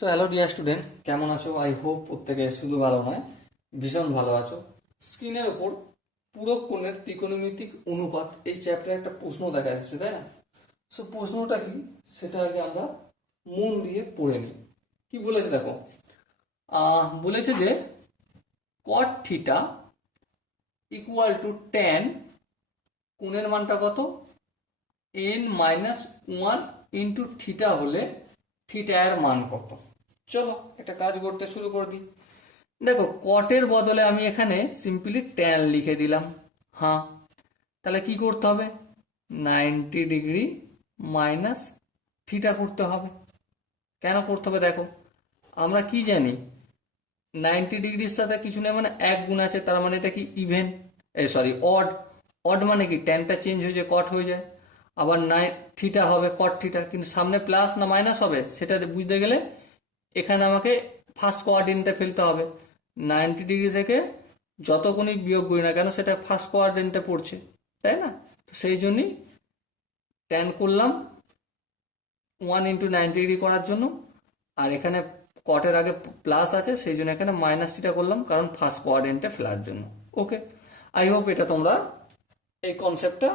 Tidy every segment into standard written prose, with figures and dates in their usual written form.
তো hello dear student, কেমন আছো? আই হোপ প্রত্যেকে শুধু ভালো নয়, ভীষণ ভালো আছো। স্ক্রিনের ওপর পূরক কোণের ত্রিকোণমিতিক অনুপাত এই চ্যাপ্টারে একটা প্রশ্ন দেখা যাচ্ছে, তাই না? সো প্রশ্নটা কি সেটা আগে আমরা মন দিয়ে পড়ে নিই। কি বলেছে দেখো, বলেছে যে কট থিটা ইকুয়াল টু ট্যান কোণের মানটা কত, n-1 ইন্টু থিটা হলে থিটা এর মান কত। চলো একটা কাজ করতে শুরু করে দিই। দেখো, কটের বদলে আমি এখানে সিম্পলি ট্যান লিখে দিলাম। হ্যাঁ, তাহলে কি করতে হবে? 90 ডিগ্রি মাইনাস থিটা করতে হবে। কেন করতে হবে দেখো, আমরা কি জানি 90 ডিগ্রির সাথে কিছু নেই, মানে এক গুণ আছে, তার মানে এটা কি ইভেন, সরি অড। অড মানে কি ট্যানটা চেঞ্জ হয়ে যায়, কট হয়ে যায়। আবার থিটা হবে কট থিটা, কিন্তু সামনে প্লাস না মাইনাস হবে সেটা বুঝতে গেলে এখানে আমাকে ফার্স্ট কোয়াড্রেন্টে ফেলতে হবে। 90 ডিগ্রি থেকে যত গুণই বিয়োগ করি না কেন সেটা ফার্স্ট কোয়াড্রেন্টে পড়ছে, তাই না? তো সেই জন্যই ট্যান করলাম 1 × 90 ডিগ্রি করার জন্য। আর এখানে কটের আগে প্লাস আছে, সেই জন্য এখানে মাইনাস থিটা করলাম, কারণ ফার্স্ট কোয়াড্রেন্টে ফেলার জন্য। ওকে, আই হোপ এটা তোমরা এই কনসেপ্টটা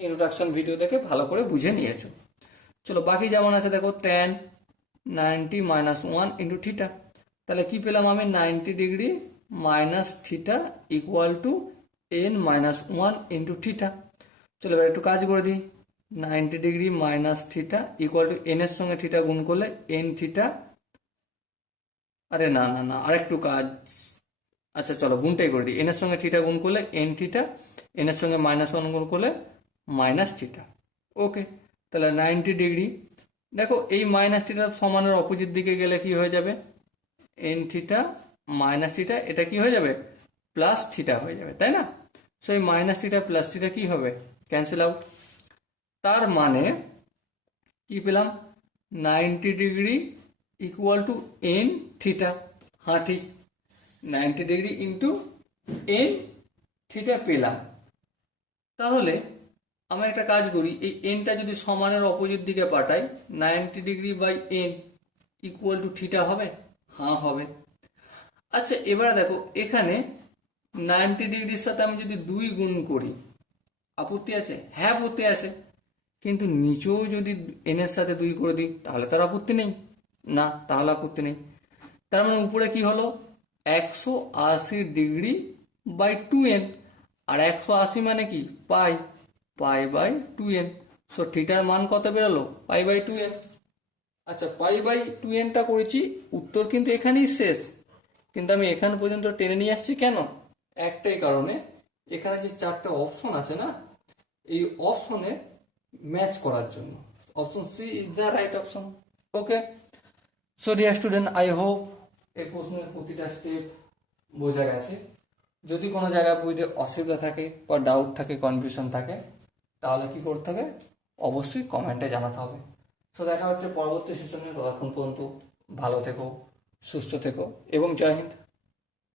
ইন্ট্রোডাকশন ভিডিও দেখে ভালো করে বুঝে নিয়েছো। চলো বাকি যেমন আছে দেখো, ট্যান 90 - 1 ইন্টু থিটা, তাহলে কি পেলাম আমি? 90 degree minus theta equal to n-1 into theta. চলো এবার একটু কাজ করে দিই। 90 degree minus theta equal to N এর সঙ্গে থিটা গুণ করলে এন থিটা, আরে না না না, আরেকটু কাজ, আচ্ছা চলো গুণটাই করে দিই। এন এর সঙ্গে থিটা গুণ করলে এন থিটা, এন এর সঙ্গে -1 গুণ করলে মাইনাস থিটা। ওকে, তাহলে 90 ডিগ্রি, দেখো এই মাইনাস থিটা সমানের অপোজিট দিকে গেলে কি হয়ে যাবে? এন থিটা মাইনাস থিটা, এটা কি হয়ে যাবে? প্লাস থিটা হয়ে যাবে, তাই না? সো এই মাইনাস থিটা প্লাস থিটা কি হবে? Cancel out. তার মানে কি পেলাম? 90 degree equal to N theta. হ্যাঁ ঠিক, 90 ডিগ্রি ইন্টু এন থিটা পেলাম। তাহলে আমরা একটা কাজ করি, এই এনটা যদি সমানের অপোজিট দিকে পাঠাই, 90 degree by n equal to theta হবে। হ্যাঁ হবে। আচ্ছা এবারে দেখো, এখানে 90 ডিগ্রির সাথে আমি যদি 2 গুণ করি, আপত্তি আছে? হ্যাঁ আপত্তি আছে। কিন্তু নিচেও যদি এন এর সাথে 2 করে দিই তাহলে তার আপত্তি নেই? না, তাহলে আপত্তি নেই। তার মানে উপরে কি হলো? 180 ডিগ্রি বাই 2n। আর 180 মানে কি? পাই, পাই বাই 2n। সো থিটার মান কত বেরোলো? Pi by 2n। আচ্ছা পাই বাই 2nটা করেছি, উত্তর কিন্তু এখানেই শেষ। কিন্তু আমি এখান পর্যন্ত টেনে নিয়ে আসছি কেন? একটাই কারণে, এখানে যে 4টা অপশন আছে না, এই অপশনে ম্যাচ করার জন্য। Option C is the right option. Okay, so dear student, I hope এই প্রশ্নের প্রতিটা স্টেপ বোঝা গেছে। যদি কোনো জায়গায় বুঝতে অসুবিধা থাকে বা ডাউট থাকে, কনফিউশন থাকে, তাহলে কি করতে হবে? অবশ্যই কমেন্টে জানাতে হবে। সো দেখা হচ্ছে পরবর্তী সেশনে। ততক্ষণ পর্যন্ত ভালো থেকো, সুস্থ থেকো এবং জয় হিন্দ।